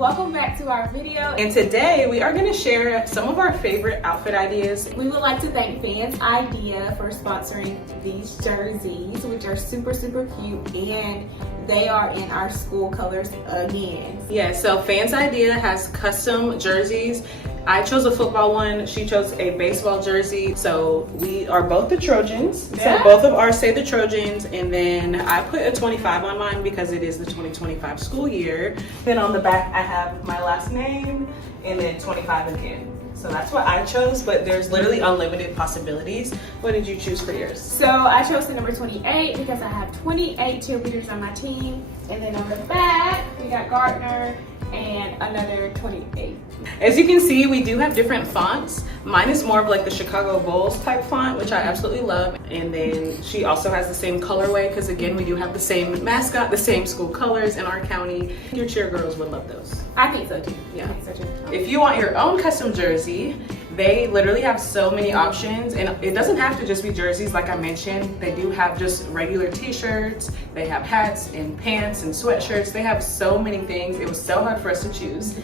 welcome back to our video. And today we are going to share some of our favorite outfit ideas. We would like to thank FansIdea for sponsoring these jerseys, which are super cute, and they are in our school colors again. Yeah, so FansIdea has custom jerseys. I chose a football one, she chose a baseball jersey. So we are both the Trojans. Yeah. So both of ours say the Trojans, and then I put a 25 on mine because it is the 2025 school year. Then on the back I have my last name and then 25 again. So that's what I chose, but there's literally unlimited possibilities. What did you choose for yours? So I chose the number 28 because I have 28 cheerleaders on my team. And then on the back, we got Gardner and another 28. As you can see, we do have different fonts. Mine is more of like the Chicago Bulls type font, which I absolutely love. And then she also has the same colorway because again, we do have the same mascot, the same school colors in our county. Your cheer girls would love those. I think so too. Yeah. I think so too. If you want your own custom jersey, they literally have so many options, and it doesn't have to just be jerseys like I mentioned. They do have just regular t-shirts, they have hats and pants and sweatshirts. They have so many things. It was so hard for us to choose.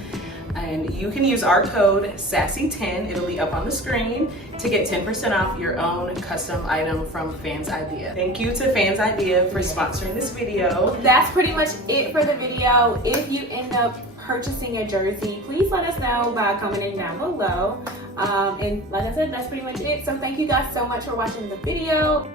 And you can use our code SASSY10, it'll be up on the screen, to get 10% off your own custom item from FansIdea. Thank you to FansIdea for sponsoring this video. That's pretty much it for the video. If you end up purchasing a jersey, please let us know by commenting down below. And like I said, that's pretty much it. So thank you guys so much for watching the video.